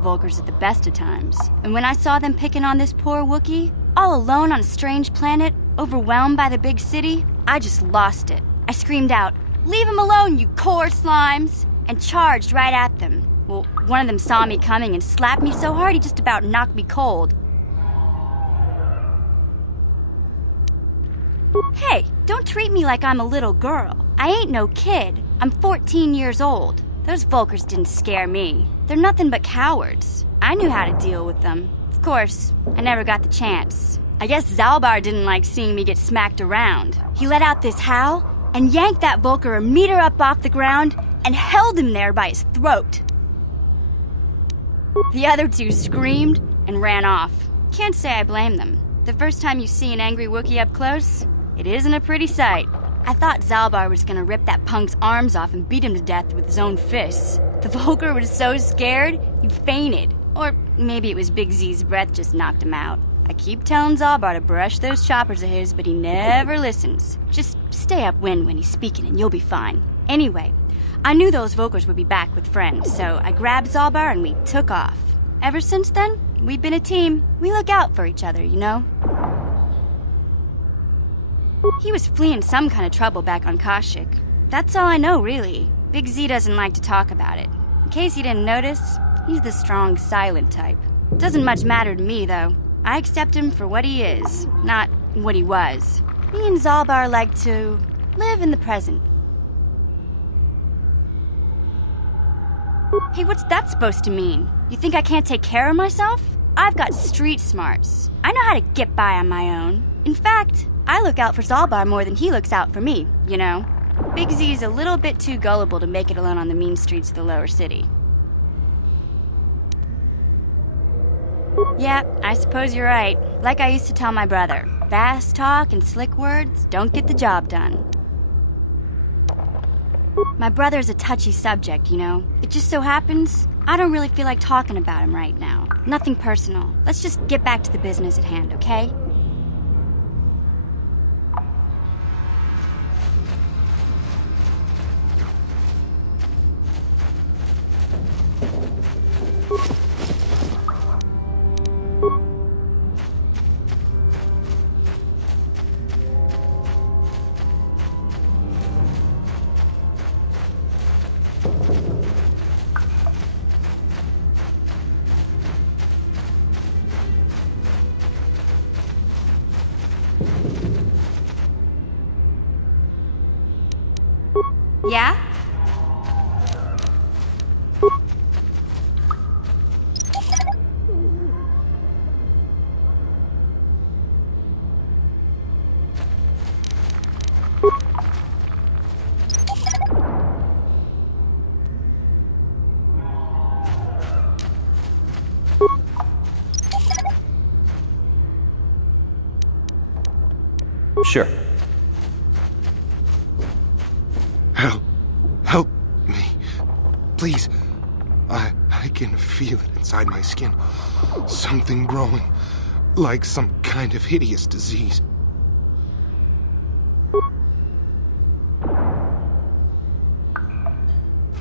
Volkers at the best of times. And when I saw them picking on this poor Wookiee, all alone on a strange planet, overwhelmed by the big city, I just lost it. I screamed out, "Leave him alone, you core slimes!" and charged right at them. Well, one of them saw me coming and slapped me so hard he just about knocked me cold. Hey, don't treat me like I'm a little girl. I ain't no kid. I'm 14 years old. Those Volkers didn't scare me. They're nothing but cowards. I knew how to deal with them. Of course, I never got the chance. I guess Zalbar didn't like seeing me get smacked around. He let out this howl and yanked that Volker a meter up off the ground and held him there by his throat. The other two screamed and ran off. Can't say I blame them. The first time you see an angry Wookiee up close, it isn't a pretty sight. I thought Zalbar was gonna rip that punk's arms off and beat him to death with his own fists. The Volker was so scared, he fainted. Or maybe it was Big Z's breath just knocked him out. I keep telling Zalbar to brush those choppers of his, but he never listens. Just stay upwind when he's speaking and you'll be fine. Anyway, I knew those Volkers would be back with friends, so I grabbed Zalbar and we took off. Ever since then, we've been a team. We look out for each other, you know? He was fleeing some kind of trouble back on Kashyyyk. That's all I know, really. Big Z doesn't like to talk about it. In case you didn't notice, he's the strong, silent type. Doesn't much matter to me, though. I accept him for what he is, not what he was. Me and Zalbar like to live in the present. Hey, what's that supposed to mean? You think I can't take care of myself? I've got street smarts. I know how to get by on my own. In fact, I look out for Zalbar more than he looks out for me, you know? Big Z's a little bit too gullible to make it alone on the mean streets of the lower city. Yeah, I suppose you're right. Like I used to tell my brother, fast talk and slick words don't get the job done. My brother's a touchy subject, you know? It just so happens I don't really feel like talking about him right now. Nothing personal. Let's just get back to the business at hand, okay? Yeah? Sure. Help me. Please. I can feel it inside my skin. Something growing. Like some kind of hideous disease.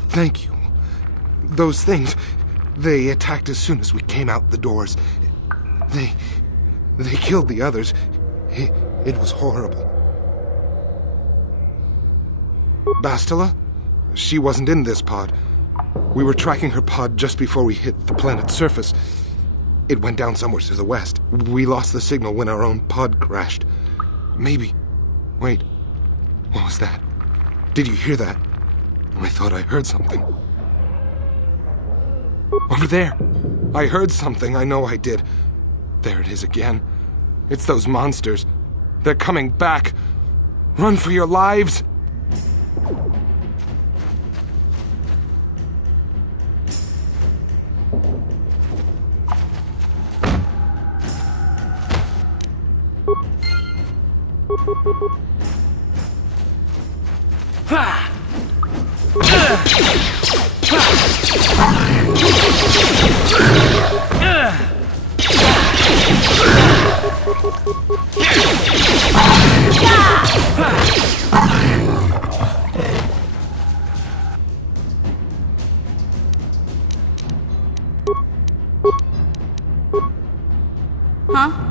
Thank you. Those things, they attacked as soon as we came out the doors. They killed the others. It was horrible. Bastila? She wasn't in this pod. We were tracking her pod just before we hit the planet's surface. It went down somewhere to the west. We lost the signal when our own pod crashed. Maybe... Wait. What was that? Did you hear that? I thought I heard something. Over there! I heard something, I know I did. There it is again. It's those monsters. They're coming back. Run for your lives! huh?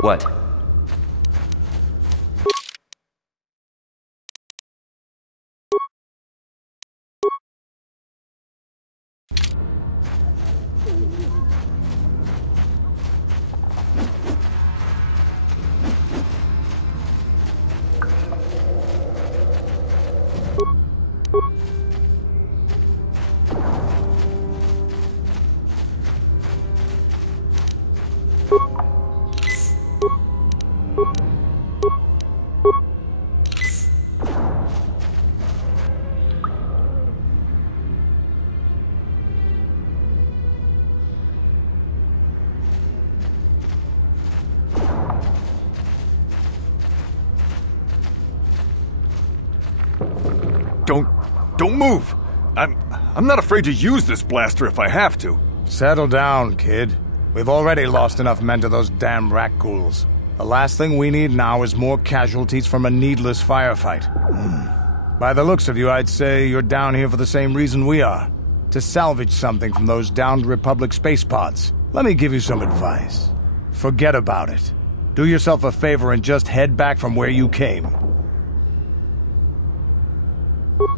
What? Don't move! I'm not afraid to use this blaster if I have to. Settle down, kid. We've already lost enough men to those damn rat ghouls. The last thing we need now is more casualties from a needless firefight. By the looks of you, I'd say you're down here for the same reason we are. To salvage something from those downed Republic space pods. Let me give you some advice. Forget about it. Do yourself a favor and just head back from where you came.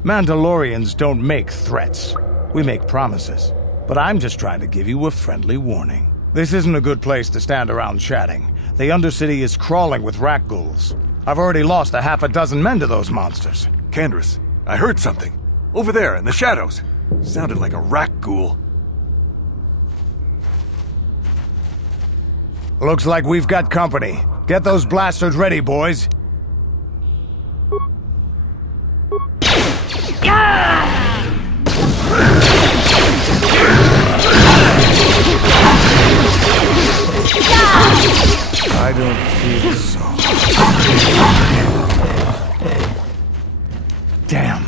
Mandalorians don't make threats. We make promises. But I'm just trying to give you a friendly warning. This isn't a good place to stand around chatting. The Undercity is crawling with rat ghouls. I've already lost a half a dozen men to those monsters. Candace, I heard something. Over there, in the shadows. Sounded like a rat ghoul. Looks like we've got company. Get those blasters ready, boys. I don't feel so. Damn.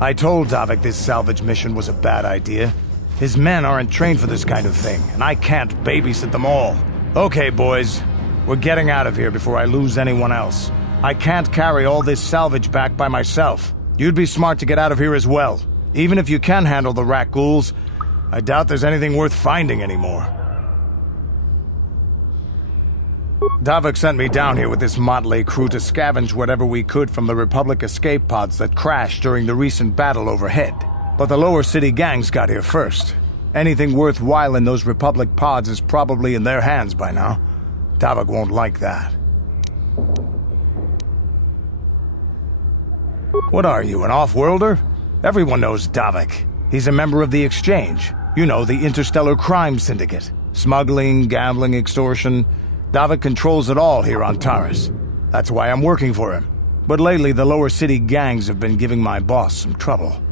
I told Davik this salvage mission was a bad idea. His men aren't trained for this kind of thing, and I can't babysit them all. Okay, boys. We're getting out of here before I lose anyone else. I can't carry all this salvage back by myself. You'd be smart to get out of here as well. Even if you can handle the rat ghouls, I doubt there's anything worth finding anymore. Davik sent me down here with this motley crew to scavenge whatever we could from the Republic escape pods that crashed during the recent battle overhead. But the lower city gangs got here first. Anything worthwhile in those Republic pods is probably in their hands by now. Davik won't like that. What are you, an off-worlder? Everyone knows Davik. He's a member of the Exchange. You know, the interstellar crime syndicate. Smuggling, gambling, extortion. Davik controls it all here on Taris. That's why I'm working for him. But lately, the lower city gangs have been giving my boss some trouble.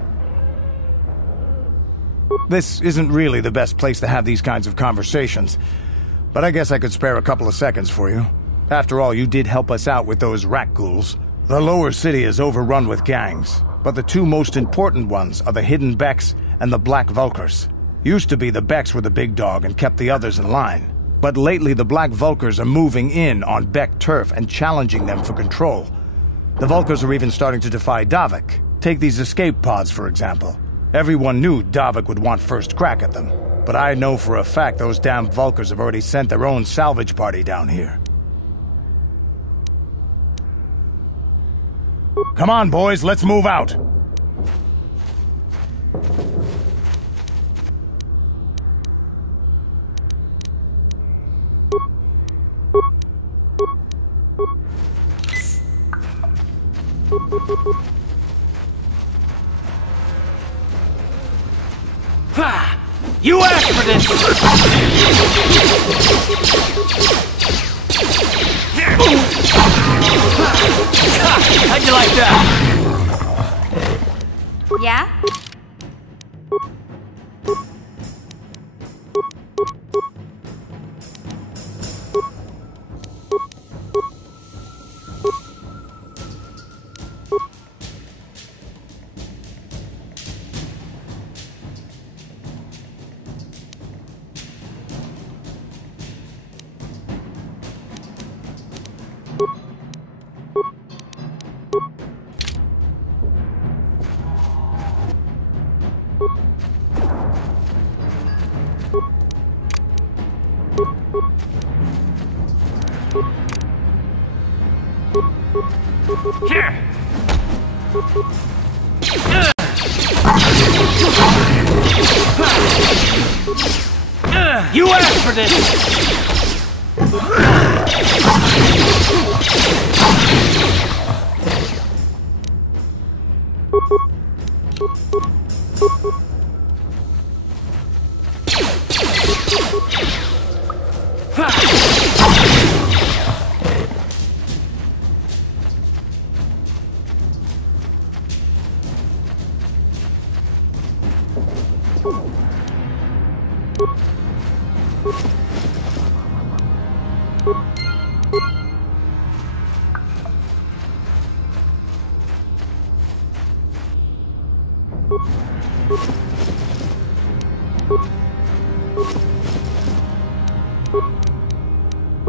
This isn't really the best place to have these kinds of conversations, but I guess I could spare a couple of seconds for you. After all, you did help us out with those rat ghouls. The lower city is overrun with gangs, but the two most important ones are the Hidden Becks and the Black Vulkars. Used to be the Becks were the big dog and kept the others in line. But lately the Black Vulkars are moving in on Beck turf and challenging them for control. The Vulkars are even starting to defy Davik. Take these escape pods, for example. Everyone knew Davik would want first crack at them. But I know for a fact those damn Vulkars have already sent their own salvage party down here. Come on, boys, let's move out! Ha! You asked for this! How'd you like that? Yeah? Here. You asked for this!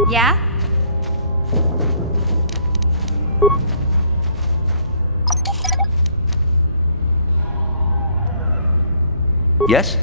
Yeah? Yes?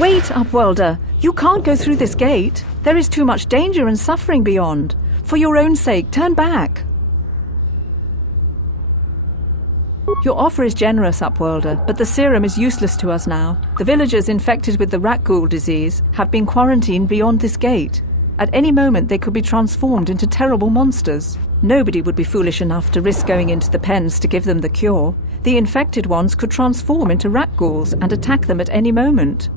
Wait, Upworlder. You can't go through this gate. There is too much danger and suffering beyond. For your own sake, turn back. Your offer is generous, Upworlder, but the serum is useless to us now. The villagers infected with the rat ghoul disease have been quarantined beyond this gate. At any moment, they could be transformed into terrible monsters. Nobody would be foolish enough to risk going into the pens to give them the cure. The infected ones could transform into rat ghouls and attack them at any moment.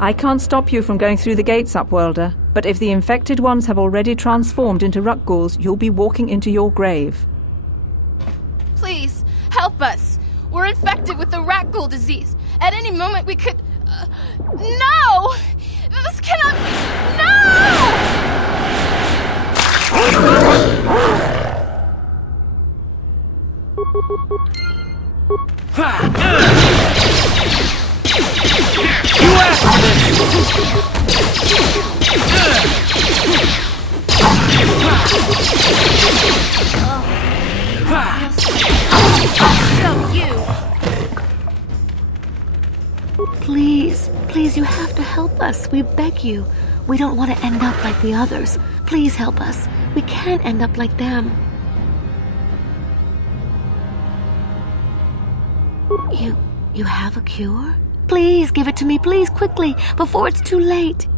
I can't stop you from going through the gates, Upworlder, but if the infected ones have already transformed into rat ghouls, you'll be walking into your grave. Please, help us. We're infected with the rat ghoul disease. At any moment we could... No! This cannot be... No! You asked for this! So you... Please, you have to help us. We beg you. We don't want to end up like the others. Please help us. We can't end up like them. You have a cure? Please give it to me, please, quickly, before it's too late.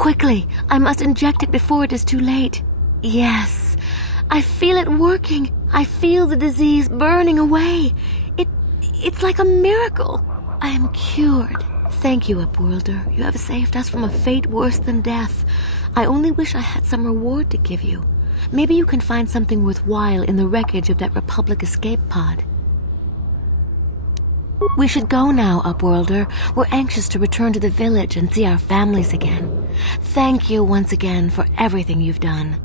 Quickly, I must inject it before it is too late. Yes, I feel it working. I feel the disease burning away. It's like a miracle. I am cured. Thank you, Upworlder. You have saved us from a fate worse than death. I only wish I had some reward to give you. Maybe you can find something worthwhile in the wreckage of that Republic escape pod. We should go now, Upworlder. We're anxious to return to the village and see our families again. Thank you once again for everything you've done.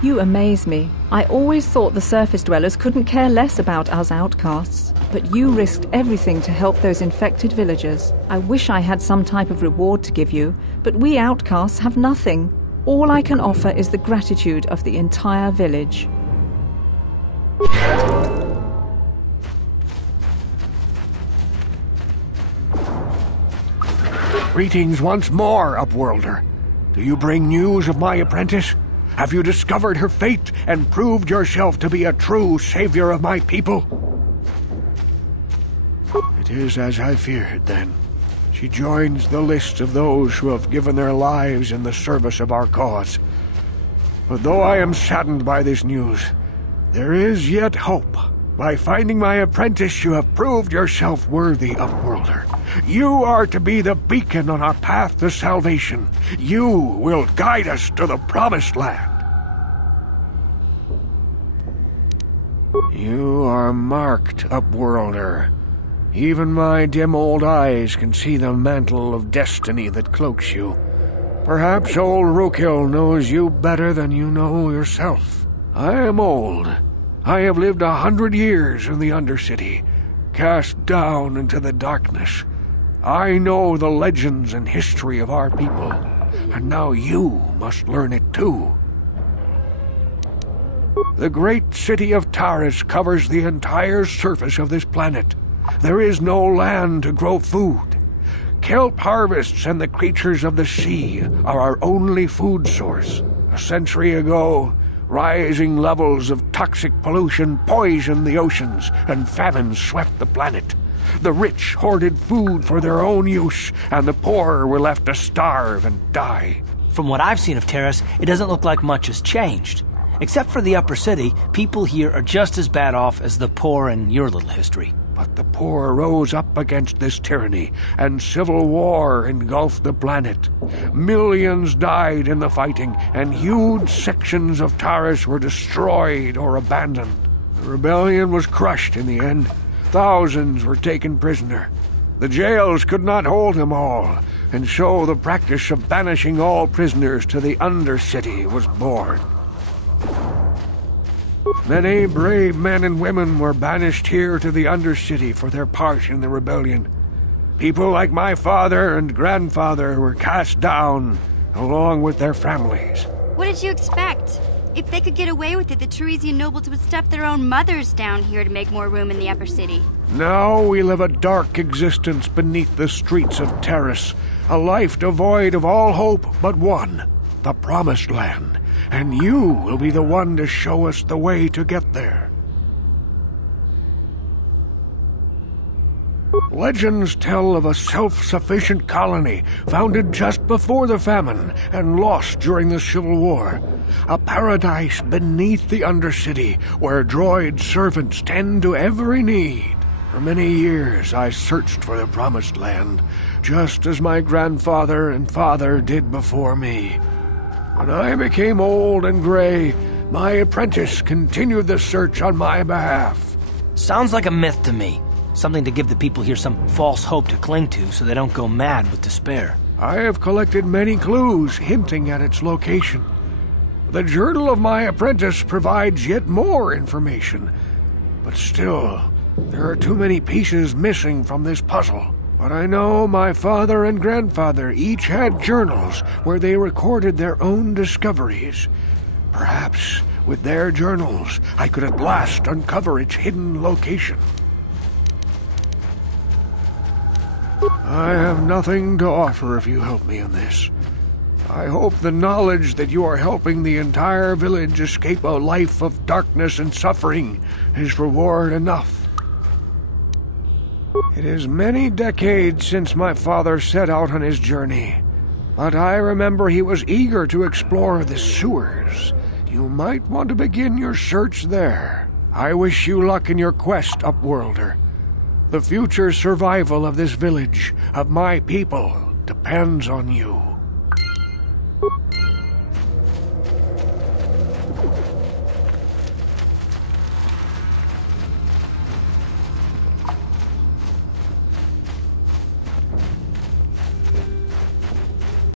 You amaze me. I always thought the surface dwellers couldn't care less about us outcasts, but you risked everything to help those infected villagers. I wish I had some type of reward to give you, but we outcasts have nothing. All I can offer is the gratitude of the entire village. Greetings once more, Upworlder. Do you bring news of my apprentice? Have you discovered her fate and proved yourself to be a true savior of my people? It is as I feared, then. She joins the list of those who have given their lives in the service of our cause. But though I am saddened by this news, there is yet hope. By finding my apprentice, you have proved yourself worthy, Upworlder. You are to be the beacon on our path to salvation. You will guide us to the Promised Land. You are marked, Upworlder. Even my dim old eyes can see the mantle of destiny that cloaks you. Perhaps old Rookhill knows you better than you know yourself. I am old. I have lived 100 years in the Undercity, cast down into the darkness. I know the legends and history of our people, and now you must learn it too. The great city of Taris covers the entire surface of this planet. There is no land to grow food. Kelp harvests and the creatures of the sea are our only food source. A century ago, rising levels of toxic pollution poisoned the oceans, and famine swept the planet. The rich hoarded food for their own use, and the poor were left to starve and die. From what I've seen of Terrace, it doesn't look like much has changed. Except for the upper city, people here are just as bad off as the poor in your little history. But the poor rose up against this tyranny, and civil war engulfed the planet. Millions died in the fighting, and huge sections of Taris were destroyed or abandoned. The rebellion was crushed in the end. Thousands were taken prisoner. The jails could not hold them all, and so the practice of banishing all prisoners to the Undercity was born. Many brave men and women were banished here to the Undercity for their part in the rebellion. People like my father and grandfather were cast down, along with their families. What did you expect? If they could get away with it, the Teresian nobles would stuff their own mothers down here to make more room in the upper city. Now we live a dark existence beneath the streets of Taris, a life devoid of all hope but one, the Promised Land. And you will be the one to show us the way to get there. Legends tell of a self-sufficient colony founded just before the famine and lost during the Civil War. A paradise beneath the Undercity where droid servants tend to every need. For many years I searched for the Promised Land, just as my grandfather and father did before me. When I became old and gray, my apprentice continued the search on my behalf. Sounds like a myth to me. Something to give the people here some false hope to cling to so they don't go mad with despair. I have collected many clues hinting at its location. The journal of my apprentice provides yet more information. But still, there are too many pieces missing from this puzzle. But I know my father and grandfather each had journals where they recorded their own discoveries. Perhaps with their journals, I could at last uncover its hidden location. I have nothing to offer if you help me in this. I hope the knowledge that you are helping the entire village escape a life of darkness and suffering is reward enough. It is many decades since my father set out on his journey, but I remember he was eager to explore the sewers. You might want to begin your search there. I wish you luck in your quest, Upworlder. The future survival of this village, of my people, depends on you.